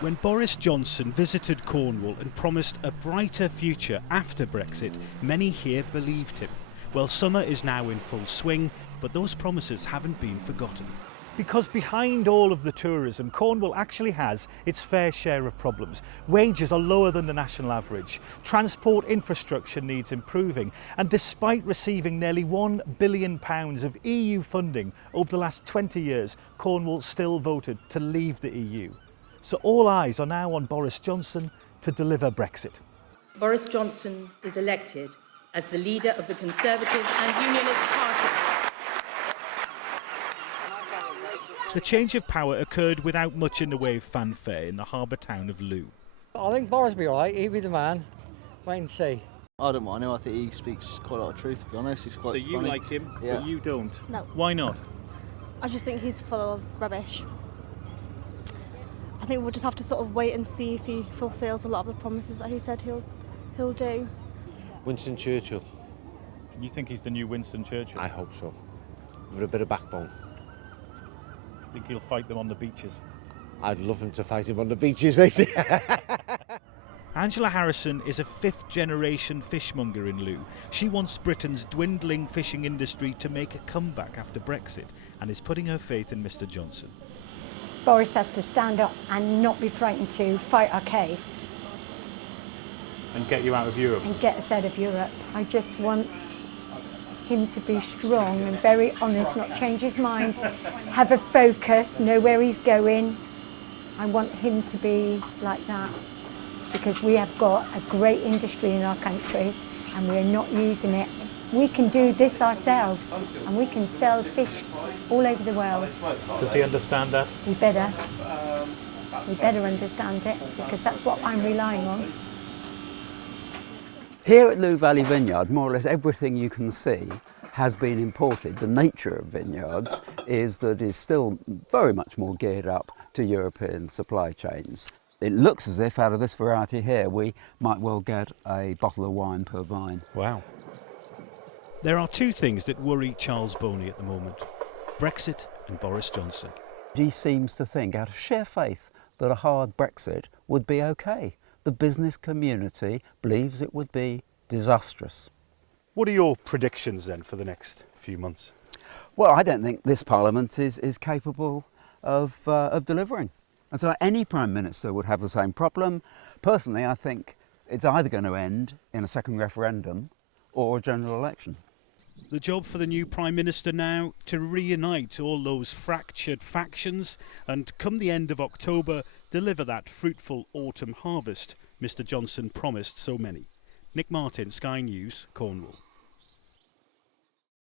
When Boris Johnson visited Cornwall and promised a brighter future after Brexit, many here believed him. Well, summer is now in full swing, but those promises haven't been forgotten. Because behind all of the tourism, Cornwall actually has its fair share of problems. Wages are lower than the national average. Transport infrastructure needs improving. And despite receiving nearly £1 billion of EU funding over the last 20 years, Cornwall still voted to leave the EU. So all eyes are now on Boris Johnson to deliver Brexit. Boris Johnson is elected as the leader of the Conservative and Unionist Party. The change of power occurred without much in the way of fanfare in the harbour town of Looe. I think Boris will be alright, he'll be the man. Wait and see. I don't mind him, I think he speaks quite a lot of truth, to be honest. He's quite So you funny. like him, Yeah. but you don't? No. Why not? I just think he's full of rubbish. I think we'll just have to sort of wait and see if he fulfills a lot of the promises that he said he'll do. Winston Churchill. You think he's the new Winston Churchill? I hope so. With a bit of backbone. Think he'll fight them on the beaches? I'd love him to fight him on the beaches, mate. Angela Harrison is a fifth-generation fishmonger in Looe. She wants Britain's dwindling fishing industry to make a comeback after Brexit and is putting her faith in Mr Johnson. Boris has to stand up and not be frightened to fight our case. And get you out of Europe? And get us out of Europe. I just want him to be strong and very honest, not change his mind, have a focus, know where he's going. I want him to be like that because we have got a great industry in our country and we're not using it. We can do this ourselves and we can sell fish all over the world. Does he understand that? We better understand it because that's what I'm relying on. Here at Looe Valley Vineyard, more or less everything you can see has been imported. The nature of vineyards is that it's still very much more geared up to European supply chains. It looks as if out of this variety here we might well get a bottle of wine per vine. Wow. There are two things that worry Charles Boney at the moment: Brexit and Boris Johnson. He seems to think, out of sheer faith, that a hard Brexit would be okay. The business community believes it would be disastrous. What are your predictions then for the next few months? Well, I don't think this Parliament is capable of delivering. And so any Prime Minister would have the same problem. Personally, I think it's either going to end in a second referendum or a general election. The job for the new Prime Minister now to reunite all those fractured factions and, come the end of October, deliver that fruitful autumn harvest Mr Johnson promised so many. Nick Martin, Sky News, Cornwall.